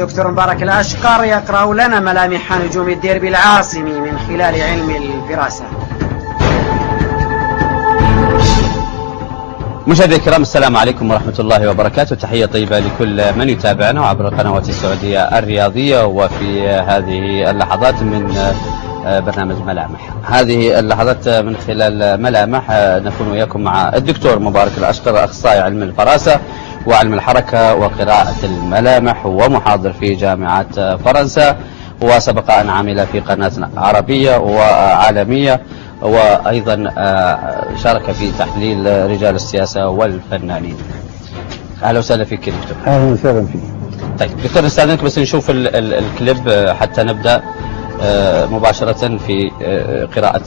الدكتور مبارك الأشقر يقرأ لنا ملامح نجوم الديربي العاصمي من خلال علم الفراسة. مشاهدينا الكرام، السلام عليكم ورحمة الله وبركاته. تحية طيبة لكل من يتابعنا عبر القنوات السعودية الرياضية، وفي هذه اللحظات من برنامج ملامح. هذه اللحظات من خلال ملامح نكون وياكم مع الدكتور مبارك الأشقر، أخصائي علم الفراسة وعلم الحركة وقراءة الملامح، ومحاضر في جامعة فرنسا، وسبق أن عمل في قناة عربية وعالمية، وأيضا شارك في تحليل رجال السياسة والفنانين. أهلا وسهلا فيك دكتور. أهلا وسهلا فيك. طيب دكتور، نستأذنك بس نشوف الكليب حتى نبدأ مباشرة في قراءة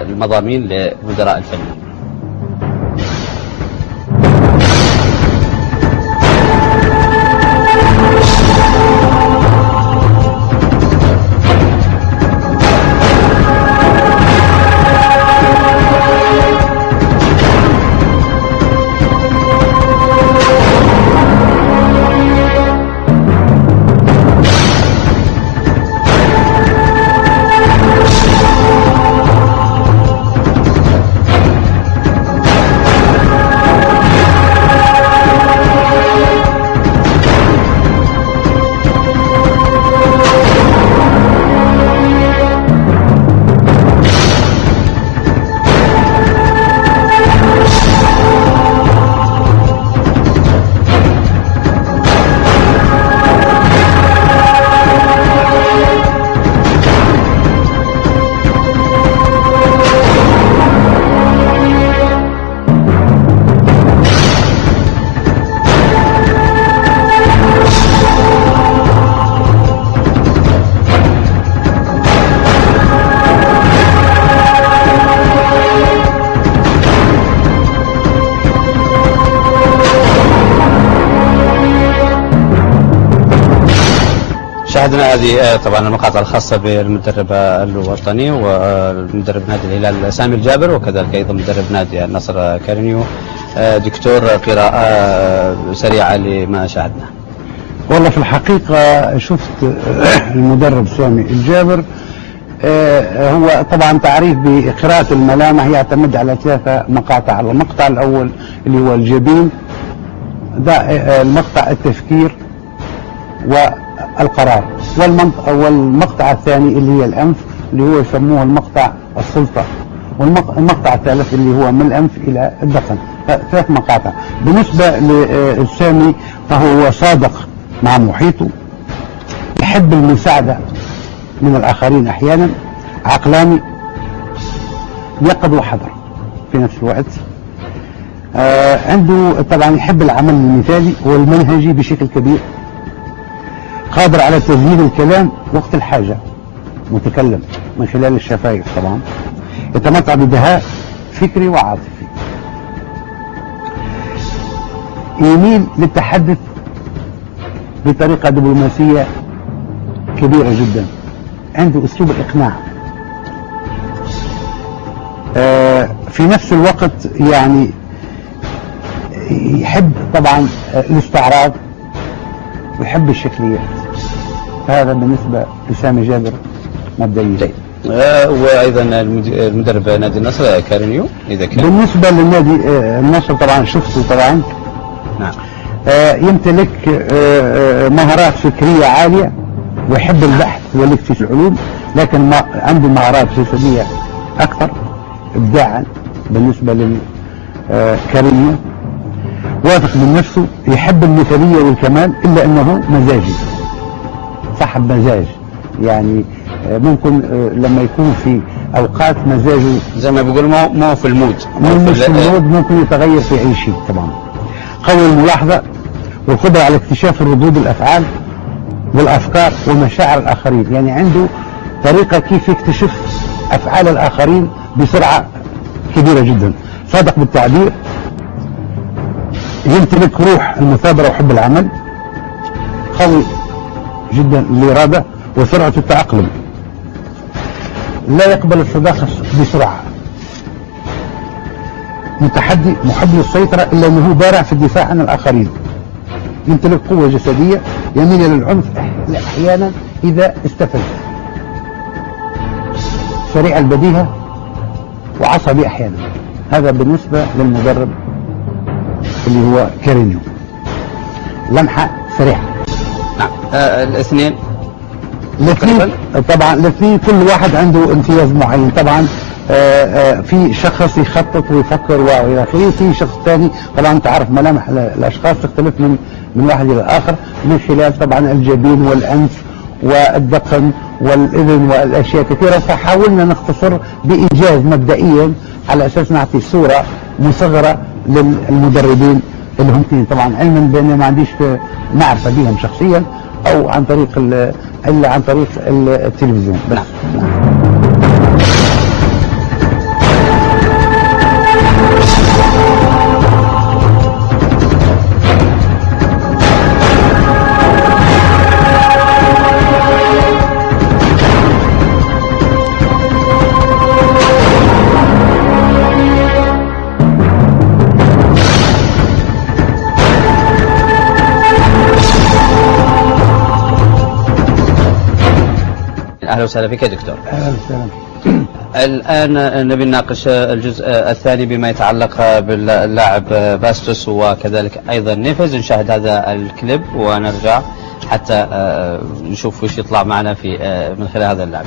المضامين لمدراء الفنانين. شاهدنا هذه طبعا المقاطع الخاصة بالمدرب الوطني والمدرب نادي الهلال سامي الجابر، وكذلك أيضا مدرب نادي النصر كارينيو. دكتور، قراءة سريعة لما شاهدنا. والله في الحقيقة شفت المدرب سامي الجابر، هو طبعا تعريف بقراءة الملامح يعتمد على 3 مقاطع. المقطع الأول اللي هو الجبين، ده المقطع التفكير والقرار، والمقطع الثاني اللي هي الأنف اللي هو يسموه المقطع السلطة، والمقطع الثالث اللي هو من الأنف إلى الدقن. 3 مقاطع. بالنسبة للسامي فهو صادق مع محيطه، يحب المساعدة من الآخرين أحيانا، عقلاني، يقظ وحذر في نفس الوقت. عنده طبعا يحب العمل المثالي والمنهجي بشكل كبير، قادر على تسجيل الكلام وقت الحاجة، متكلم من خلال الشفايف طبعا، يتمتع بدهاء فكري وعاطفي، يميل للتحدث بطريقة دبلوماسية كبيرة جدا، عنده أسلوب الإقناع. في نفس الوقت يعني يحب طبعا الاستعراض ويحب الشكليات. هذا بالنسبة لسامي جابر مبدئيا. وأيضا المدرب نادي النصر كارينيو إذا كان. بالنسبة للنادي النصر طبعا شفته طبعا. نعم. يمتلك مهارات فكرية عالية، ويحب البحث والاكتشاف العلوم، لكن عنده مهارات جسدية أكثر إبداعا. بالنسبة للكارينيو واثق من نفسه، يحب المثالية والكمال، إلا أنه مزاجي، صاحب مزاج. يعني ممكن لما يكون في أوقات مزاجه زي ما بيقول مو في المود، ممكن يتغير في أي شيء. طبعا قوي الملاحظة والقدرة على اكتشاف ردود الأفعال والأفكار ومشاعر الآخرين، يعني عنده طريقة كيف يكتشف أفعال الآخرين بسرعة كبيرة جدا. صادق بالتعبير، يمتلك روح المثابرة وحب العمل، قوي جدا الإرادة وسرعة التأقلم، لا يقبل الصداقة بسرعة، متحدي محب للسيطرة إلا أنه بارع في الدفاع عن الآخرين، يمتلك قوة جسدية يميل إلى العنف أحيانا إذا استفز، سريع البديهة وعصبي أحيانا. هذا بالنسبة للمدرب اللي هو كارينيو، لمحة سريعة. نعم. الاثنين طبعا الاثنين كل واحد عنده امتياز معين. طبعا في شخص يخطط ويفكر والى اخره، في شخص ثاني طبعا انت عارف ملامح الاشخاص تختلف من واحد الى اخر من خلال طبعا الجبين والانف والدقن والاذن والاشياء كثيره. فحاولنا نختصر بايجاز مبدئيا على اساس نعطي صوره مصغره للمدربين اللي هم اثنين، طبعا علما باني ما عنديش معرفه بهم شخصيا او عن طريق الا عن طريق التلفزيون. نعم. أهلا وسهلا بك يا دكتور. أهلا وسهلا. الآن نبي نناقش الجزء الثاني بما يتعلق باللاعب باستوس وكذلك أيضا نيفيز. نشاهد هذا الكليب ونرجع حتى نشوف وش يطلع معنا في من خلال هذا اللاعب.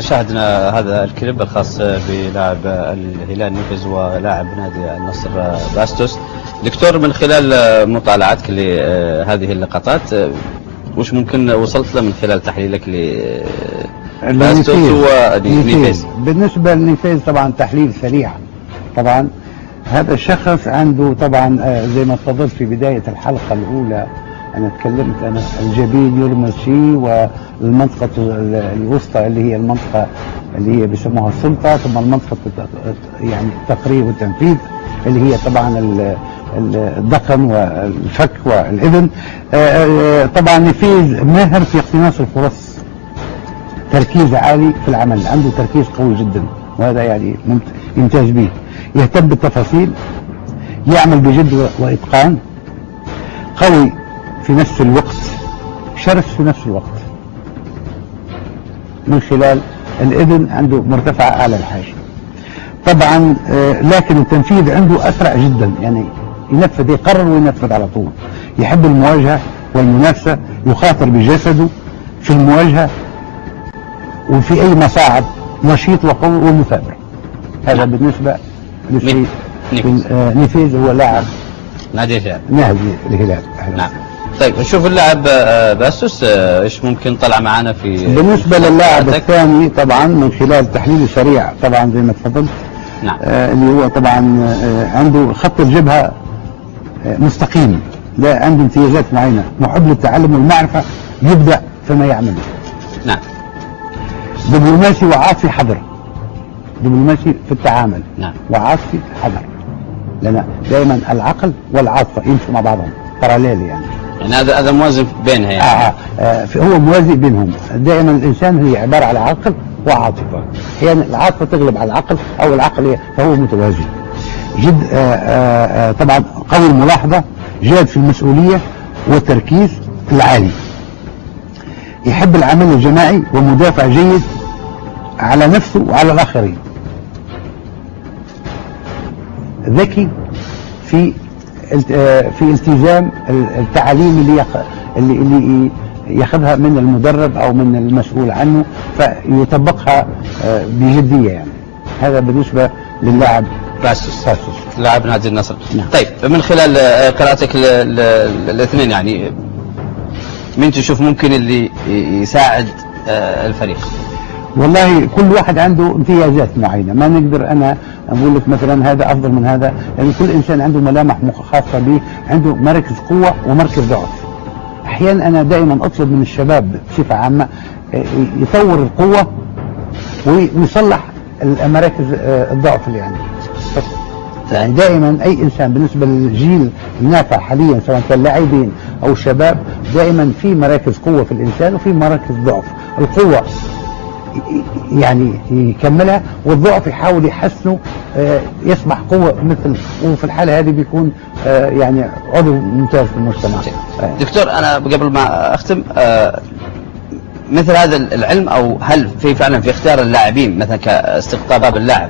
شاهدنا هذا الكليب الخاص بلاعب الهلال نيفيز ولاعب نادي النصر باستوس. دكتور، من خلال مطالعتك لهذه اللقطات وش ممكن وصلت له من خلال تحليلك لباستوس ونيفيز؟ بالنسبة لنيفيز طبعا تحليل سريع. طبعا هذا الشخص عنده طبعا زي ما اتفضلت في بداية الحلقة الأولى أنا تكلمت أنا الجبين يرمز شيء، والمنطقة الوسطى اللي هي المنطقة اللي هي بيسموها السلطة، ثم المنطقة يعني التقرير والتنفيذ اللي هي طبعا الدقن والفك والإذن. طبعا نفيذ ماهر في اقتناص الفرص، تركيز عالي في العمل، عنده تركيز قوي جدا وهذا يعني يمتاز به، يهتم بالتفاصيل، يعمل بجد وإتقان، قوي في نفس الوقت، شرس في نفس الوقت. من خلال الإذن عنده مرتفع أعلى الحاجة طبعا، لكن التنفيذ عنده أسرع جدا، يعني ينفذ، يقرر وينفذ على طول، يحب المواجهة والمنافسة، يخاطر بجسده في المواجهة وفي أي مصاعب، نشيط وقوي ومثابر. هذا بالنسبة نيفيز هو لاعب نادي الهلال. نادي الهلال. نعم. طيب نشوف اللاعب باستوس ايش ممكن طلع معنا في بالنسبة للاعب الثاني طبعا من خلال تحليل سريع طبعا زي ما تفضلت. نعم. اللي هو طبعا عنده خط الجبهة مستقيم، لا عنده امتيازات معينة، محب للتعلم والمعرفة، يبدع فيما يعمل. نعم. دبلوماسي وعاطفي حذر، دبلوماسي في التعامل. نعم. وعاطفي حذر، لأن دائما العقل والعاطفة يمشوا مع بعضهم باراليل يعني هذا موازن بينها يعني. هو موازي بينهم. دائما الإنسان هي عبارة عن عقل وعاطفة، يعني العاطفة تغلب على العقل أو العقل فهو متوازي جد. طبعا قوي الملاحظة، جاد في المسؤولية والتركيز العالي. يحب العمل الجماعي ومدافع جيد على نفسه وعلى الآخرين. ذكي في التزام التعاليم اللي ياخذها من المدرب او من المسؤول عنه فيطبقها بجديه يعني. هذا بالنسبه للاعب باسوس لاعب نادي النصر. نعم. طيب من خلال قراءتك الاثنين يعني مين تشوف ممكن اللي يساعد الفريق؟ والله كل واحد عنده امتيازات معينه، ما نقدر انا اقول لك مثلا هذا افضل من هذا، لان كل انسان عنده ملامح خاصه به، عنده مركز قوه ومركز ضعف. احيانا انا دائما اطلب من الشباب بصفه عامه يطور القوه ويصلح مراكز الضعف اللي عنده. يعني دائما اي انسان بالنسبه للجيل النافع حاليا سواء كان لاعبين او شباب، دائما في مراكز قوه في الانسان وفي مراكز ضعف. القوه يعني يكملها والضعف يحاول يحسنه يصبح قوه مثل، وفي الحاله هذه بيكون يعني عضو ممتاز في المجتمع. دكتور انا قبل ما اختم مثل هذا العلم، او هل في فعلا في اختيار اللاعبين مثلا كاستقطاب اللاعب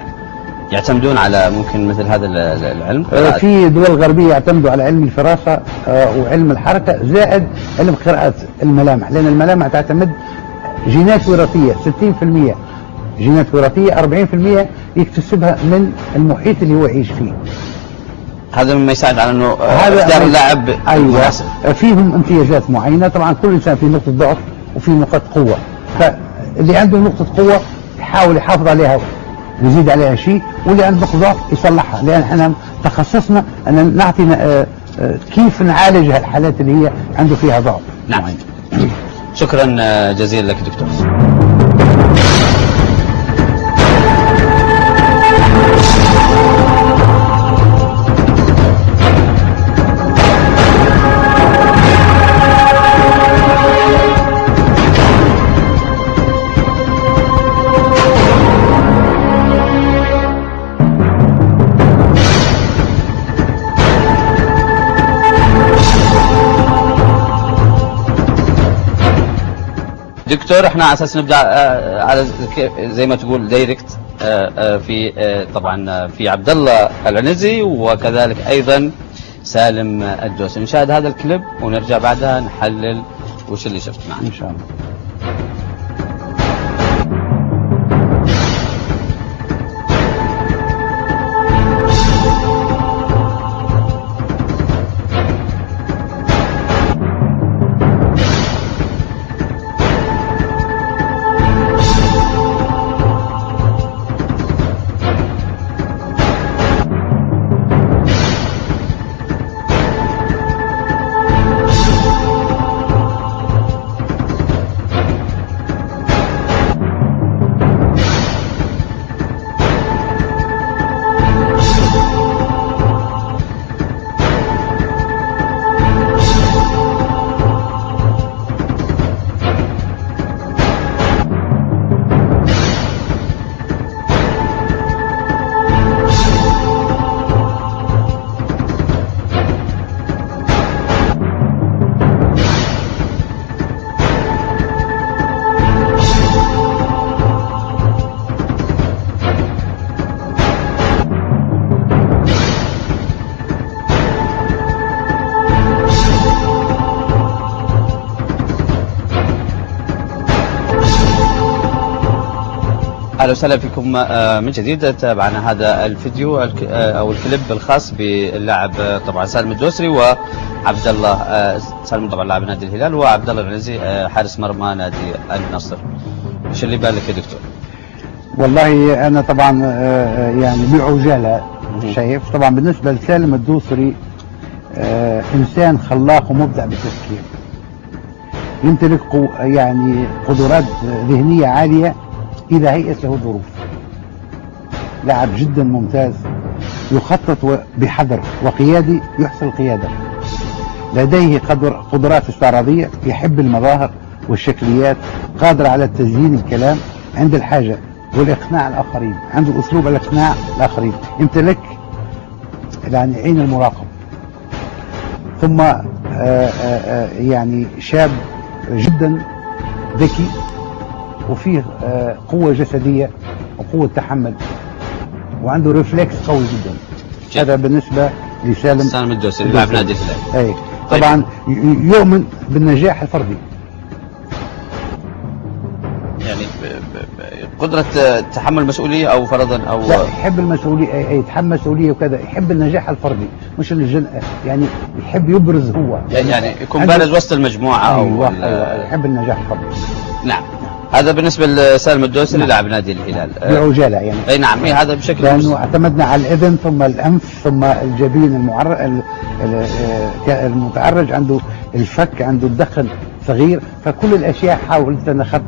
يعتمدون على ممكن مثل هذا العلم؟ في دول غربيه يعتمدوا على علم الفراسه وعلم الحركه زائد علم قراءه الملامح، لان الملامح تعتمد جينات وراثيه 60%، جينات وراثيه 40% يكتسبها من المحيط اللي هو يعيش فيه. هذا مما يساعد على انه اختيار اللاعب المناسب. فيهم امتيازات معينه، طبعا كل انسان في نقطه ضعف وفي نقاط قوه، فاللي عنده نقطه قوه يحاول يحافظ عليها ويزيد عليها شيء، واللي عنده نقطه ضعف يصلحها، لان احنا تخصصنا ان نعطي كيف نعالج الحالات اللي هي عنده فيها ضعف. نعم. شكرا جزيلا لك دكتور. دكتور احنا على اساس نبدا على زي ما تقول دايركت في طبعا في عبد الله العنزي وكذلك ايضا سالم الدوسري. نشاهد هذا الكليب ونرجع بعدها نحلل وش اللي شفت معنا ان شاء الله. اهلا وسهلا فيكم من جديد. تابعنا هذا الفيديو او الكليب الخاص باللاعب طبعا سالم الدوسري وعبد الله سالم طبعا لاعب نادي الهلال وعبد الله العنزي حارس مرمى نادي النصر. ايش اللي بالك يا دكتور؟ والله انا طبعا يعني بعجاله شايف طبعا بالنسبه لسالم الدوسري انسان خلاق ومبدع بالتفكير، يمتلك يعني قدرات ذهنيه عاليه إذا هيئت له الظروف. لاعب جدا ممتاز، يخطط بحذر وقيادي يحسن القيادة، لديه قدرات استعراضية، يحب المظاهر والشكليات، قادر على تزيين الكلام عند الحاجة والإقناع الآخرين، عنده أسلوب الإقناع الآخرين، يمتلك يعني عين المراقب. ثم يعني شاب جدا ذكي، وفيه قوة جسدية وقوة تحمل، وعنده ريفلكس قوي جدا. هذا بالنسبة سالم الدوسري لاعب نادي الهلال. اي طبعا يؤمن بالنجاح الفردي، يعني قدرة تحمل المسؤولية أو فرضا أو لا يحب المسؤولية، يتحمل مسؤولية وكذا، يحب النجاح الفردي مش يعني يحب يبرز هو، يعني يكون بارز وسط المجموعة أيوة يحب النجاح الفردي. نعم. هذا بالنسبة لسالم الدوسري نعم. لاعب نادي الهلال بعجالة يعني. أي نعم. هذا بشكل لأنه اعتمدنا على الإذن ثم الأنف ثم الجبين المتعرج، عنده الفك، عنده الدخن صغير، فكل الأشياء حاولت أن أخذت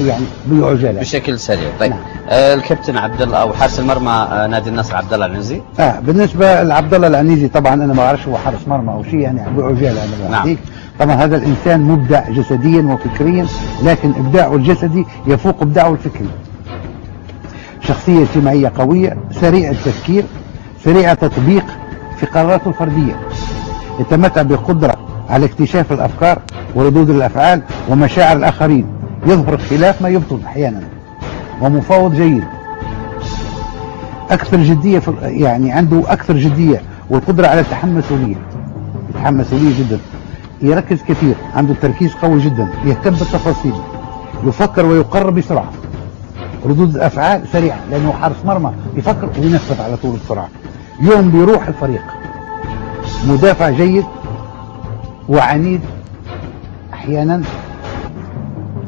يعني بعجالة بشكل سريع. طيب نعم. الكابتن عبد الله أو حارس المرمى نادي النصر عبد الله العنزي. بالنسبة لعبد الله العنيزي طبعا أنا ما أعرفش هو حارس مرمى أو شيء، يعني بعجالة أنا نعم. طبعا هذا الإنسان مبدع جسديا وفكريا، لكن إبداعه الجسدي يفوق إبداعه الفكري. شخصية اجتماعية قوية، سريع التفكير، سريع التطبيق في قراراته الفردية، يتمتع بقدرة على اكتشاف الأفكار وردود الأفعال ومشاعر الآخرين، يظهر خلاف ما يبطن أحيانا، ومفاوض جيد، أكثر جدية يعني عنده أكثر جدية والقدرة على تحمل مسؤولية، يتحمل مسؤولية جدا، يركز كثير، عنده تركيز قوي جدا، يهتم بالتفاصيل، يفكر ويقرر بسرعة، ردود الأفعال سريعة لأنه حارس مرمى يفكر وينفذ على طول بسرعة، يوم بيروح الفريق، مدافع جيد وعنيد أحيانا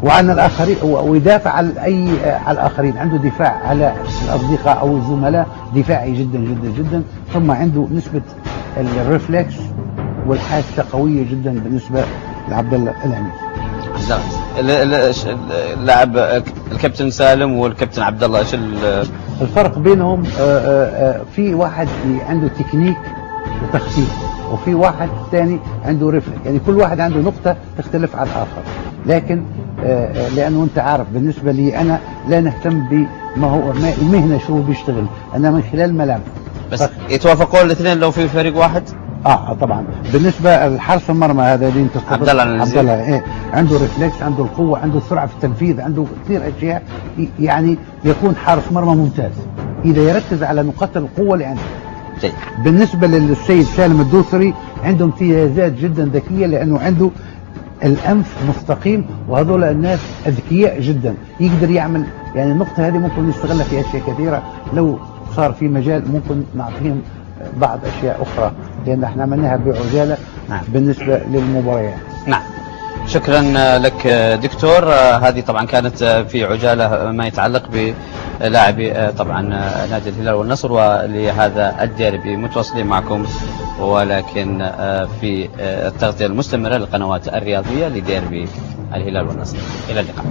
وعن الآخرين، ويدافع على على الآخرين، عنده دفاع على الأصدقاء أو الزملاء دفاعي جدا جدا جدا، ثم عنده نسبة الريفلكس والحاسة قوية جدا بالنسبة لعبد الله العنزي. اللاعب الكابتن سالم والكابتن عبد الله ايش الفرق بينهم؟ في واحد عنده تكنيك وتخطيط، وفي واحد ثاني عنده رفلكس، يعني كل واحد عنده نقطة تختلف عن الآخر، لكن لأنه أنت عارف بالنسبة لي أنا لا نهتم بما هو المهنة شو بيشتغل، أنا من خلال ملعب بس يتوافقون الاثنين لو في فريق واحد؟ طبعا. بالنسبة لحارس المرمى هذا اللي انت عبد الله عنده ريفلكس، عنده القوة، عنده السرعة في التنفيذ، عنده كثير أشياء، يعني يكون حارس مرمى ممتاز إذا يركز على نقاط القوة اللي عنده. بالنسبة للسيد سالم الدوسري عنده امتيازات جدا ذكية، لأنه عنده الأنف مستقيم، وهذول الناس أذكياء جدا، يقدر يعمل يعني النقطة هذه ممكن يستغلها في أشياء كثيرة، لو صار في مجال ممكن نعطيهم بعض أشياء أخرى، لأن احنا عملناها بعجالة. نعم. بالنسبة للمباريات. نعم. شكرا لك دكتور. هذه طبعا كانت في عجالة ما يتعلق بلاعبي طبعا نادي الهلال والنصر، ولهذا الديربي متواصلين معكم، ولكن في التغطية المستمرة للقنوات الرياضية لديربي الهلال والنصر. إلى اللقاء.